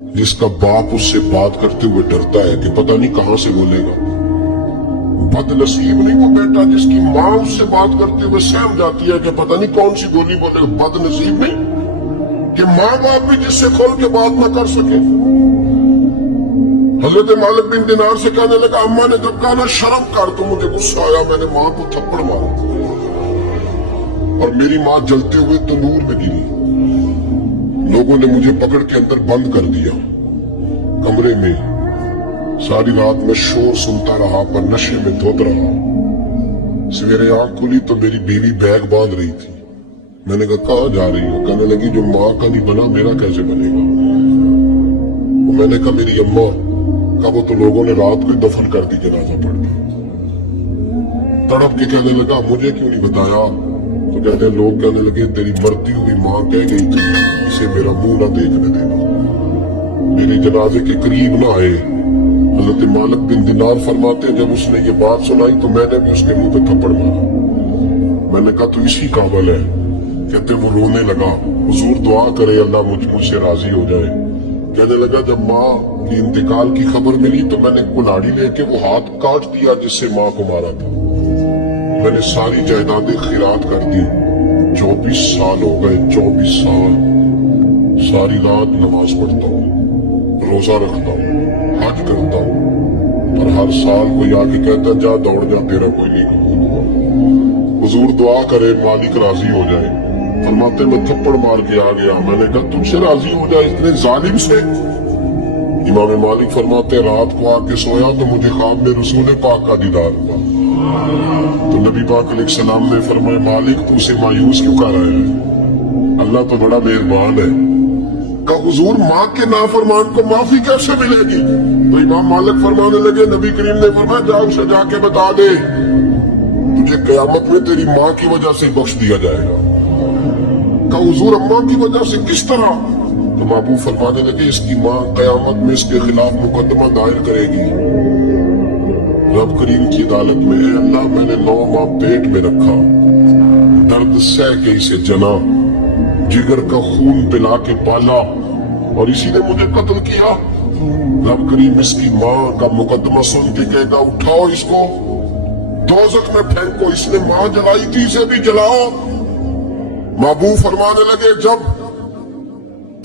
जिसका बाप उससे बात करते हुए डरता है कि पता नहीं कहां से बोलेगा। बदनसीब नहीं वो बेटा जिसकी माँ उससे बात करते हुए सहम जाती है कि पता नहीं कौन सी बोली बोलेगा। बदनसीब नहीं कि माँ बाप भी जिससे खोल के बात ना कर सके। हजरत मालिक बिन दिनार से कहने लगा, अम्मा ने जब कहा ना शर्म कर, तो मुझे गुस्सा आया, मैंने माँ को थप्पड़ मारा और मेरी माँ जलते हुए तंदूर में गिरी। लोगों ने मुझे पकड़ के अंदर बंद कर दिया कमरे में। सारी रात में शोर सुनता रहा पर नशे में धुत रहा। सवेरे आंख खुली तो मेरी बीवी बैग बांध रही थी। मैंने कहा कहाँ जा रही हो? कहने लगी जो माँ का नहीं बना मेरा कैसे बनेगा। तो मैंने कहा मेरी अम्मा का वो तो लोगों ने रात को दफन कर दी जनाजा पढ़ के। तड़प के कहने लगा मुझे क्यों नहीं बताया? तो कहते लोग कहने लगे तेरी मरती हुई माँ कह गई थी इसे मेरा मुंह ना देखने देना। मेरे जनाजे के करीब ना आए। हजरत मालिक बिन दिनार फरमाते जब उसने ये बात सुनाई तो मैंने भी उसके मुंह पे थप्पड़ मारा। मैंने कहा तो इसी काबिल है। कहते वो रोने लगा, हुजूर दुआ करे अल्लाह मुझसे राजी हो जाए। कहने लगा जब माँ की इंतकाल की खबर मिली तो मैंने कुल्हाड़ी लेके वो हाथ काट दिया जिससे माँ को मारा था। मैंने सारी जायदादें खिरात कर दी। 24 साल हो गए, 24 साल सारी रात नमाज पढ़ता हूँ, रोजा रखता हूँ, हज करता हूँ, पर हर साल कोई आके कहता जा दौड़ जा तेरा कोई नहीं कबूल हुआ। हुजूर दुआ करे मालिक राजी हो जाए। फरमाते मैं थप्पड़ मार के आ गया। मैंने कहा तुझसे राजी हो जाए इतने जालिम से? इमाम मालिक फरमाते रात को आके सोया तो मुझे ख्वाब में रसूल पाक का दीदार हुआ। तो नबी पाक अलैहिस्सलाम ने फरमाया मालिक तू उसे मायूस क्यों कर रहा है? अल्लाह तो बड़ा मेहरबान है। कहा हुजूर माँ के नाफरमान को माफी कैसे मिलेगी? तो इमाम मालिक फरमाने लगे नबी करीम ने फरमाया जा उसे जाके बता दे तुझे कयामत में तेरी माँ की वजह से बख्श दिया जाएगा। कहा हुजूर अम्मा की वजह से किस तरह? तो महबूब फरमाने लगे इसकी माँ कयामत में इसके खिलाफ मुकदमा दायर करेगी रब करीम की अदालत में। अल्लाह मैंने 9 माह पेट में रखा, दर्द सह के इसे जना, जिगर का खून पिला के पाला और इसी ने मुझे कत्ल किया। रब करीम इसकी माँ का मुकदमा सुन के कहेगा उठाओ इसको दोज़ख में फेंको, इसने माँ जलाई थी इसे भी जलाओ। महबूब फरमाने लगे जब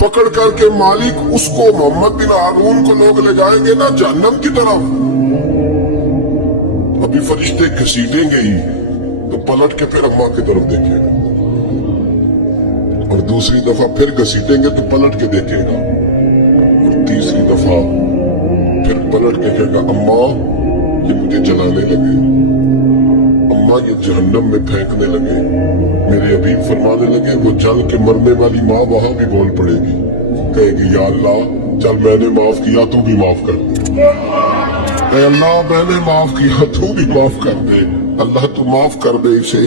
पकड़ करके मालिक उसको मोहम्मद बिन हारून को लोग ले जाएंगे ना जहन्नम की तरफ, अभी फरिश्ते घसीटेंगे ही तो पलट के फिर अम्मा की तरफ देखेगा और दूसरी दफा फिर घसीटेंगे तो पलट के देखेगा और तीसरी दफा फिर पलट के कहेगा अम्मा ये मुझे जलाने लगे, अम्मा ये जहन्नम में फेंकने लगे। मेरे हबीब फरमाने लगे वो जल के मरने वाली माँ वहां भी बोल पड़ेगी, कहेगी या अल्लाह चल मैंने माफ किया तू भी माफ कर दे। अल्लाह मैंने माफ किया तू भी माफ कर दे। अल्लाह तू माफ कर दे इसे।